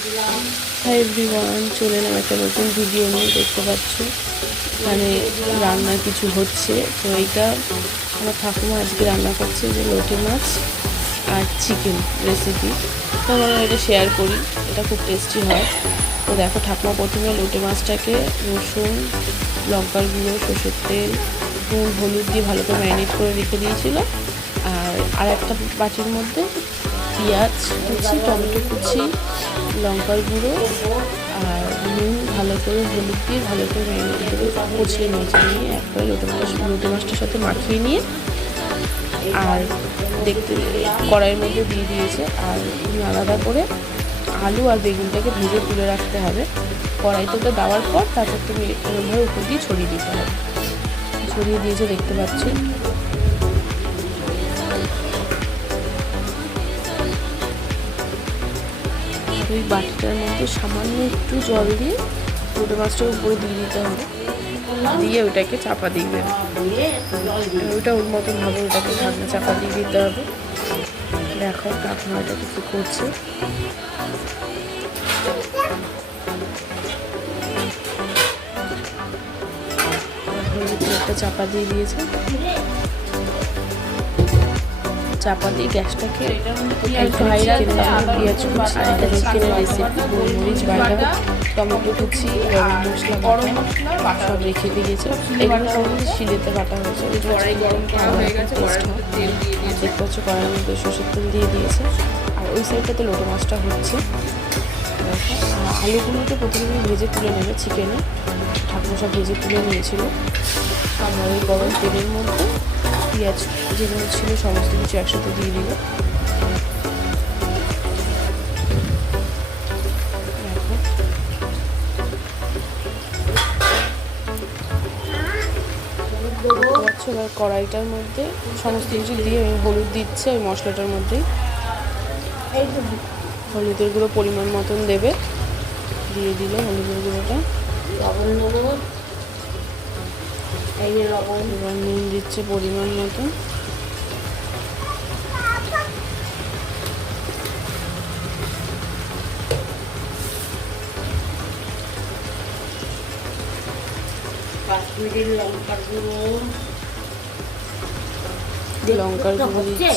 Hi everyone, চলে এলাম একটা নতুন ভিডিও নিয়ে। দেখতে পাচ্ছ মানে রান্নার কিছু হচ্ছে। তো এইটা আমার ঠাকুমা আজকে রান্না করছে, যে লোটে মাছ আর চিকেন রেসিপি। তো আমরা এটা শেয়ার করি, এটা খুব টেস্টি হয়। তো দেখো, ঠাকুমা প্রথমে লোটে মাছটাকে রসুন, লঙ্কার গুঁড়ো, সর্ষের তেল, নুন, হলুদ দিয়ে ভালো করে ম্যারিনেট করে রেখে দিয়েছিল। আর একটা বাটির মধ্যে পেঁয়াজ কুচি, টমেটো কুচি, লঙ্কার গুঁড়ো আর নুন ভালো করে, হলুদ দিয়ে ভালো করে ম্যারিনেট করে কষিয়ে নিয়ে একবারে লোটে মাছটার সাথে মাখিয়ে নিয়ে আর দেখতে কড়াইয়ের মধ্যে দিয়ে দিয়েছে। আর তুমি আলাদা করে আলু আর বেগুনটাকে ভেজে তুলে রাখতে হবে। কড়াইতে ওটা দেওয়ার পর তারপর তুমি এরকমভাবে উপর দিয়ে ছড়িয়ে দিতে হবে। ছড়িয়ে দিয়েছে, দেখতে পাচ্ছ। ওই বাটিটার মধ্যে সামান্য একটু জল দিয়ে লোটে মাছটার উপরে দিয়ে দিতে হবে, দিয়ে ওইটাকে চাপা দিয়ে দেবে। ওইটা ওর মতন ভাবে ওটাকে ঢাকনা চাপা দিয়ে দিতে হবে। দেখো ঠাকুমা এটা কিছু করছে। একটা চাপা দিয়ে দিয়েছে, চাপা দিয়ে গ্যাসটাকে পেঁয়াজ কুচি, আর এটা চিকেনের রেসিপি, গোলমরিচ বাটা, টমেটো কুচি, গরম মশলা বাটা সব রেখে দিয়েছে। এগুলো সব শিলেতে বাটা হয়েছে। দেখতে পাচ্ছ কড়াইয়ের মধ্যে সর্ষের তেল দিয়ে দিয়েছে। আর ওই সাইডটাতে লোটে মাছটা হচ্ছে। আলুগুলোকে প্রথমে ভেজে তুলে নেবে চিকেনে। ঠাকুমা সব ভেজে তুলে নিয়েছিল। আমার ওই গরম তেলের মধ্যে পেঁয়াজ যেগুলো ছিল সমস্ত কিছু একসাথে দিয়ে দিল। এবার কড়াইটার মধ্যে সমস্ত কিছু দিয়ে হলুদ দিচ্ছে ওই মশলাটার মধ্যেই। হলুদের গুঁড়ো পরিমাণ মতন দেবে, দিয়ে দিল হলুদের গুঁড়োটা। এবার নুন দিচ্ছে পরিমাণ মতন। লঙ্কার গুঁড়ো দিচ্ছে।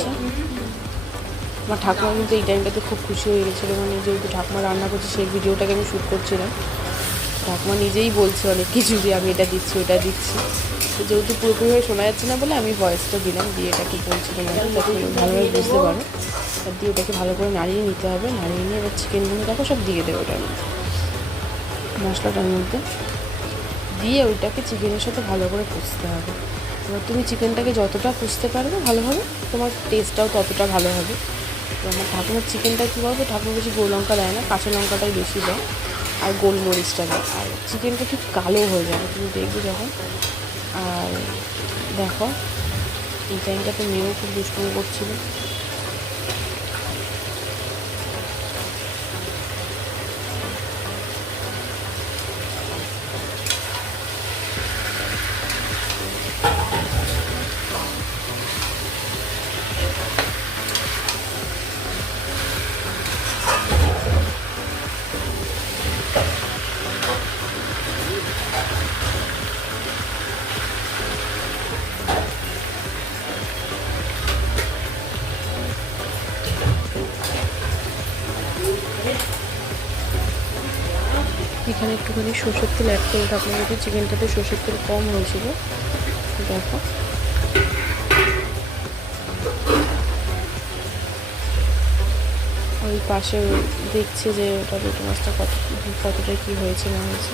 আমার ঠাকুমা কিন্তু এই টাইমটাতে খুব খুশি হয়ে গেছিলো, মানে যেহেতু ঠাকুমা রান্না করছে সেই ভিডিওটাকে আমি শ্যুট করছিলাম। ঠাকুমা নিজেই বলছে অনেক কিছু, যে আমি এটা দিচ্ছি ওটা দিচ্ছি। তো যেহেতু পুরোপুরিভাবে শোনা যাচ্ছে না বলে আমি ভয়েসটা দিলাম, দিয়ে এটাকে বলছি তোমাকে, যাতে ভালোভাবে বুঝতে পারো। আর দিয়ে ওটাকে ভালো করে নাড়িয়ে নিতে হবে। নাড়িয়ে নিয়ে এবার চিকেনগুলো দেখো সব দিয়ে দেবে ওটার মধ্যে, মশলাটার মধ্যে দিয়ে ওইটাকে চিকেনের সাথে ভালো করে কষতে হবে। এবার তুমি চিকেনটাকে যতটা কষতে পারবে ভালোভাবে, তোমার টেস্টটাও ততটা ভালো হবে। তো আমার ঠাকুমার চিকেনটা কী বলবো, ঠাকুমা বেশি গোল লঙ্কা দেয় না, কাঁচা লঙ্কাটাই বেশি দেয় আর গোলমরিচটা দেয়। আর চিকেনটা ঠিক কালো হয়ে যাবে তুমি দেখবে যখন। আর দেখো এই টাইমটাতে মেয়েও খুব দুষ্টুমি করছিল। এখানে একটুখানি সর্ষের তেল অ্যাড করে রাখলাম, যদি চিকেনটাতে সর্ষের তেল কম হয়েছিল। দেখো ওই পাশে দেখছে যে ওটা লোটে মাছটা কতটা কী হয়েছে না হয়েছে।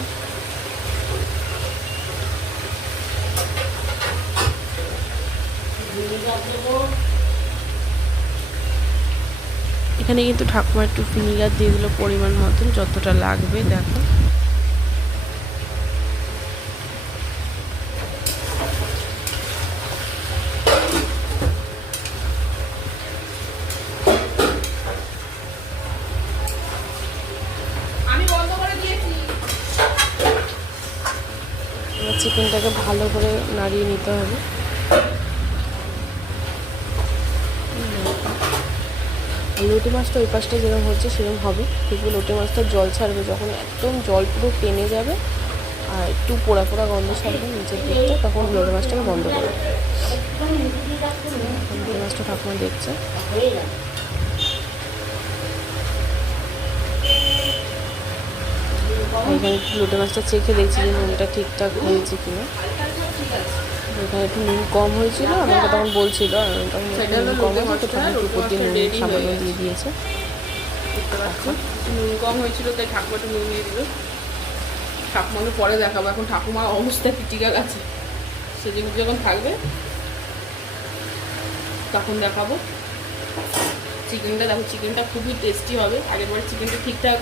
এখানে কিন্তু ঠাকুমা একটু ভিনিগার দিয়ে দিল পরিমাণ মতন, যতটা লাগবে। দেখো চিকেনটাকে ভালো করে নাড়িয়ে নিতে হবে। আলু লোটে মাছটা ওই পাশটা যেরকম হচ্ছে সেরকম হবে, দেখবে লোটে মাছটা জল ছাড়বে, যখন একদম জল পুরো টেনে যাবে আর একটু পোড়া পোড়া গন্ধ ছাড়বে নিচের দিকটা, তখন লোটে মাছটাকে বন্ধ করবে। লোটে মাছটা ঠাকুমা দেখছে। এখানে একটু লোটে মাছটা চেখে দেখছি যে নুনটা ঠিকঠাক হয়েছে কিনা। এখানে একটু নুন কম হয়েছিল, আমাকে তখন বলছিল, তখন নুন কম হয়েছে তো ঠাকুমা একটু উপর দিয়ে নুন সামান্য দিয়ে দিয়েছে। নুন কম হয়েছিল তাই ঠাকুমা একটু নুন দিয়ে দিল। ঠাকুমাকে পরে দেখাবো, এখন ঠাকুমার অবস্থা ক্রিটিক্যাল আছে, সেদিন যখন থাকবে তখন দেখাবো। চিকেনটা দেখো, চিকেনটা খুবই টেস্টি হবে। আগেরবার চিকেনটা ঠিকঠাক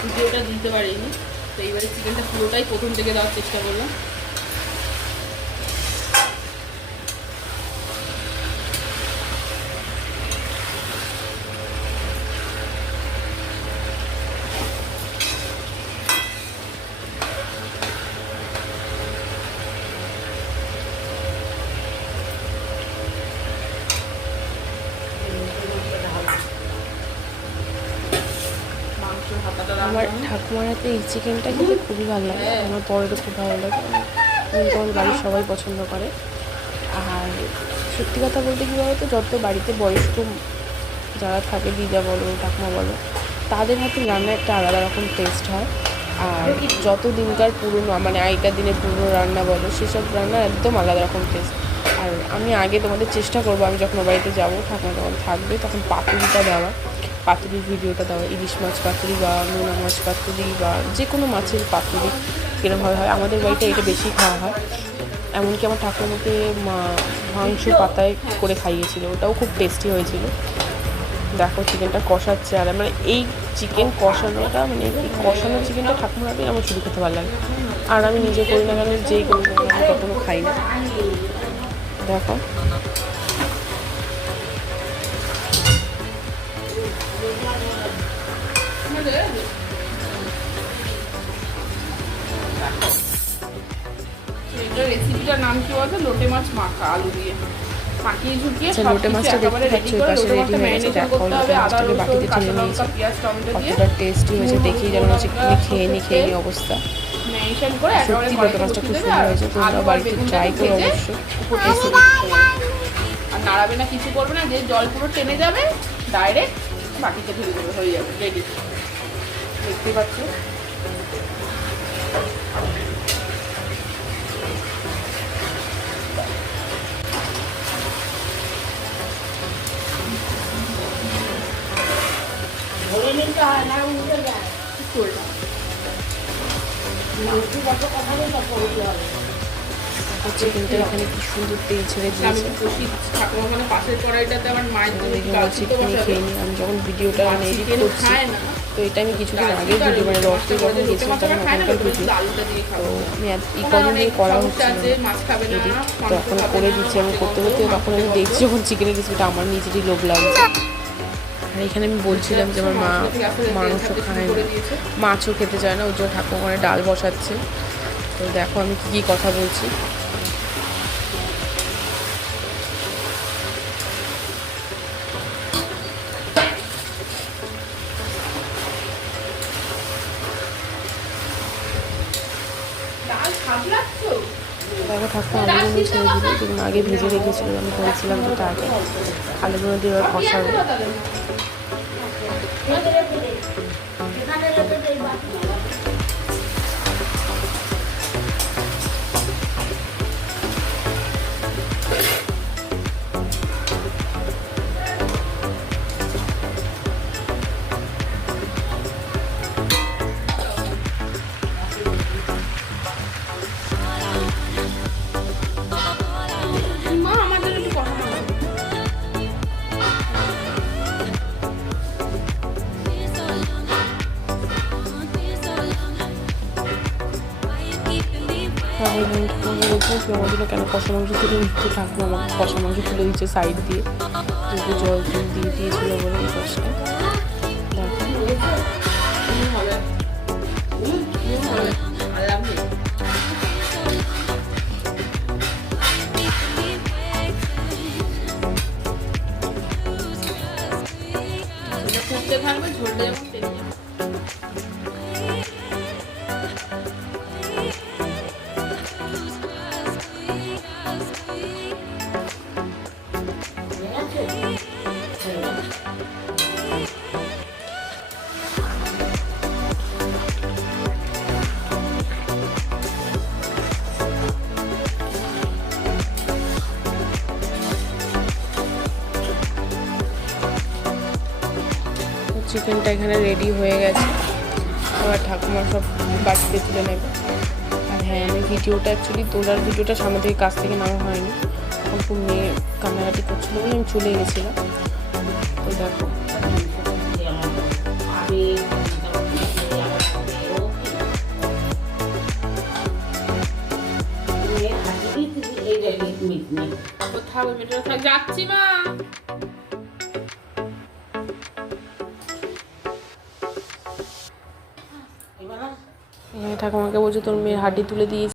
ভিডিওটা দিতে পারিনি, তো এইবারে চিকেনটা পুরোটাই প্রথম থেকে দেওয়ার চেষ্টা করলাম। আমার ঠাকুমার হাতে এই চিকেনটা খেতে খুবই ভালো লাগে, আমার বড়েরও খুব ভালো লাগে, আমার বাড়ির সবাই পছন্দ করে। আর সত্যি কথা বলতে কী বলো তো, যত বাড়িতে বয়স্ক যারা থাকে, দিদা বলো ঠাকুমা বলো, তাদের হাতে রান্না একটা আলাদা রকম টেস্ট হয়। আর যত দিনকার পুরনো, মানে আগেকার দিনের পুরনো রান্না বলো, সেসব রান্না একদম আলাদা রকম টেস্ট। আর আমি আগে তোমাদের চেষ্টা করবো, আমি যখন ও বাড়িতে যাবো, ঠাকুমা যখন থাকবে, তখন পাতুরিটা দেওয়া, পাতুরির ভিডিওটা দেওয়া, ইলিশ মাছ পাতুরি বা নোনা মাছ পাতুরি বা যে কোনো মাছের পাতুরি কীরকমভাবে হয়। আমাদের বাড়িতে এটা বেশি খাওয়া হয়, এমনকি আমার ঠাকুমাকে মাংস পাতায় করে খাইয়েছিল, ওটাও খুব টেস্টি হয়েছিল। দেখো চিকেনটা কষাচ্ছে, আর মানে এই চিকেন কষানোটা, মানে এই কষানো চিকেনটা ঠাকুমার হাতে আমার শুরু খেতে ভালো লাগে। আর আমি নিজে করি না কেন, যেই করি না কেন, আমি কখনো খাই না। দেখো রেসিপিটার নাম কি বলতো? লোটে মাছ মাখা আলু দিয়ে মাখিয়ে ঝুঁকিয়ে লোটে মাছটা দেখতে পাচ্ছি ওই পাশে রেডি হয়ে গেছে। দেখো লোটে মাছটাকে বাটিতে ঢেলে নিয়েছি, কতটা টেস্টি হয়েছে দেখেই যেন হচ্ছে খেয়ে নি অবস্থা। সত্যি লোটে মাছটা খুব সুন্দর হয়েছে, তোমরা বাড়িতে ট্রাই করো অবশ্যই। আর নাড়াবে না, কিছু করবে না, যে জল পুরো টেনে যাবে ডাইরেক্ট বাটিতে ঢেলে দেবে, হয়ে যাবে রেডি। দেখতে পাচ্ছ চিকেনটা এখানে কি সুন্দর তেল ছেড়ে দিয়েছে। ঠাকুমা মানে পাশের কড়াইটাতে আমার মায়ের খেয়ে নিই। আমি যখন ভিডিওটা এডিট করছি, তো এটা আমি কিছুদিন আগে ভিডিও, মানে রথে যখন গেছিলাম তখন ওখানকার ভিডিও, তো আমি এই কদিন দিয়ে করা হচ্ছে এডিট, তখন করে দিচ্ছি। আমি করতে করতে তখন আমি দেখছি যখন চিকেনের রেসিপিটা, আমার নিজেরই লোভ লাগছে। আর এখানে আমি বলছিলাম যে আমার মা মাংস খায় না, মাছও খেতে চায় না, ওর জন্য ঠাকুমা ওখানে ডাল বসাচ্ছে। তো দেখো আমি কী কথা বলছি। দেখো ঠাকুমা আলুগুলো ছেড়ে দিল, যেগুলো আগে ভেজে রেখেছিল, আমি বলেছিলাম যেটা আগে আলুগুলো দিয়ে এবার কষাবে। আমাদের কেন কষা মাংস তুলে দিচ্ছে, ঠাকুমা আমাকে কষা মাংস তুলে দিচ্ছে সাইড দিয়ে, যেহেতু জল দিয়ে দিয়েছিল বলে এই পাশটা। চিকেনটা এখানে রেডি হয়ে গেছে, আবার ঠাকুমা সব বাটিতে তুলে নেবে। আর হ্যাঁ, আমি ভিডিওটা অ্যাকচুয়ালি তোলার ভিডিওটা সামনে থেকে কাছ থেকে নামা হয়নি, অল্প মেয়ে কান্নাকাটি করছিলো বলে আমি চলে গেছিলাম। তো দেখো যাচ্ছি মা। ঠাকুমাকে বলছে তোর মেয়ের হাড্ডি তুলে দিয়েছি।